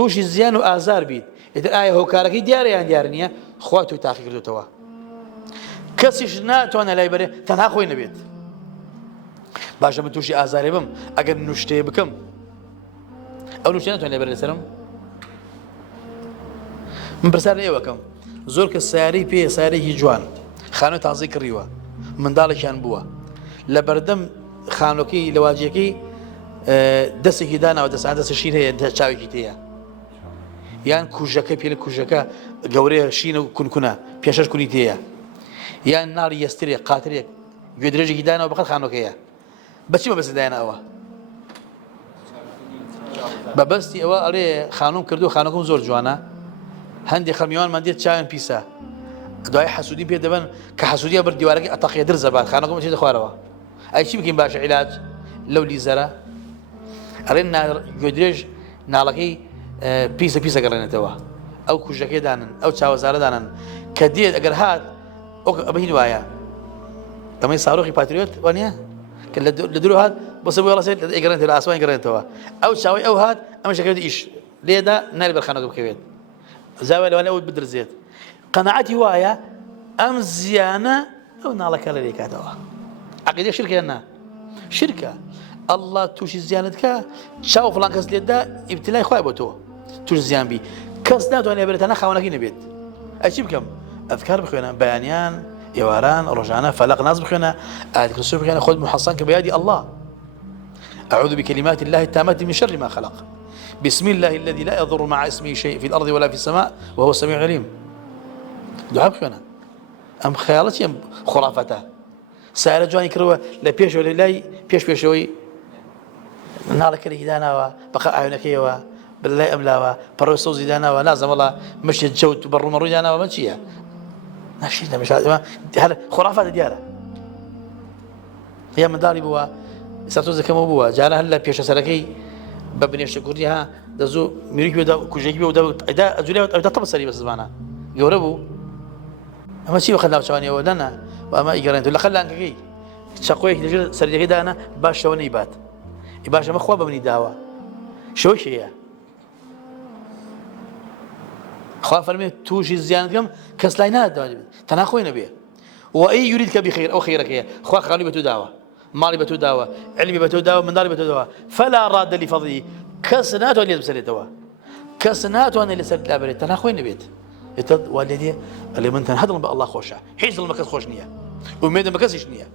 توشي زيان وآزار بيت إذا آية هو كاركي دياري يعني ديارنية خواتو تاخي كردو توا كسيش ناتوانا لا يبري تنها خوي نبيت باشا من توشي آزاري بم أقل نشتي بكم أو نشتي ناتوانا لا يبري لسلام من برسال إيه وكم زورك السياري بيه سياري جوان خانو تعزي كريوه من دالك كان بوا لبردم خانوكي لواجيكي دسي دانا ودس عدس الشين هي تشاوي كتيا يعني كوجكا بين كوجكا جوريه شين كنا بيشاش كونيتيا يعني نار يستري قاتري يدرج دانا وبقى خانوكيا بس ما بس دانا أوا بس أوا عليه خانوم كردو خانوكم زور جوانا هندي خميان من دي تشاين بيسا دعاء حسودين بيه دبن كحسودية برد ديوارك أتقي در زبان خانقهم مشي دخواروا أي شيء يمكن باش علاج لو لي زرا أرينا يدرج نالكي بيسا قرنا توا أو كوجكي دانن أو تشاوزار دانن كديد أجر هاد أو أبهين وايا تمام صاروخي باتريوت وانيا لدلو هاد بس أبوي الله سيد يقرن تلا أسوان يقرن توا أو تشاوي أو هاد أما شكل إيش ليه ده نال بالخانق بكويت زاوية وأنا أود بدر زيت قناعتي وايا أم زيانة أو نالك على ذيك هذا عقيدة شركة أنا شركة الله توش زيانتك شاوف فلان كسل يدا ابتلاء خوي بتو توش زيان بي كسنات وأنا بريت أنا خوانك نبيت أشيب كم أذكار بخينا بيانيان يواران رجعنا فلق ناس بخينا آيات كرسي بخينا خذ محصن كبيادي الله أعوذ بكلمات الله التامات من شر ما خلق بسم الله الذي لا يضر مع اسمه شيء في الأرض ولا في السماء وهو السميع العليم دعاء بخينا أم خيالتي أم خرافته سائر جواني كروا لا بيش ولا لاي بيش شوي نالك اللي دانا بقى عيونك يوا بالله أملاوا بروسو زيدانا ولازم والله مشي الجو برو مرو دانا ومشيها ماشي مش هذا خرافات دياله هي من داري بوا ساتوز كم بوا جانا هلا بيش سركي ببني شكوريها دزو ميريك بيدا كوجيك بيدا إذا أزولي إذا طب سري بس زمانه يوربو أما شيء وخلنا شواني ودنا وأما إيجارين ولا خلنا كذي شقوي كذي سريع كذا أنا باش شواني يبات يباش ما خوابه من الدعوة شو شيء خاف فرمي توشي زيانة كم كسلاينات دعوة تناخوي نبيه وأي يريدك بخير أو خيرك يا خوا خالي بتو دعوة مالي بتو دعوة علمي بتو دعوة من داري بتو دعوة فلا راد لفضله كسنات ولا يسلت دعوة كسنات وأنا اللي سلت لابري تناخوي نبيت يتد والدي اللي من تنهضر بالله خوشة حيز المكان خوش نية وميد المكان إيش نية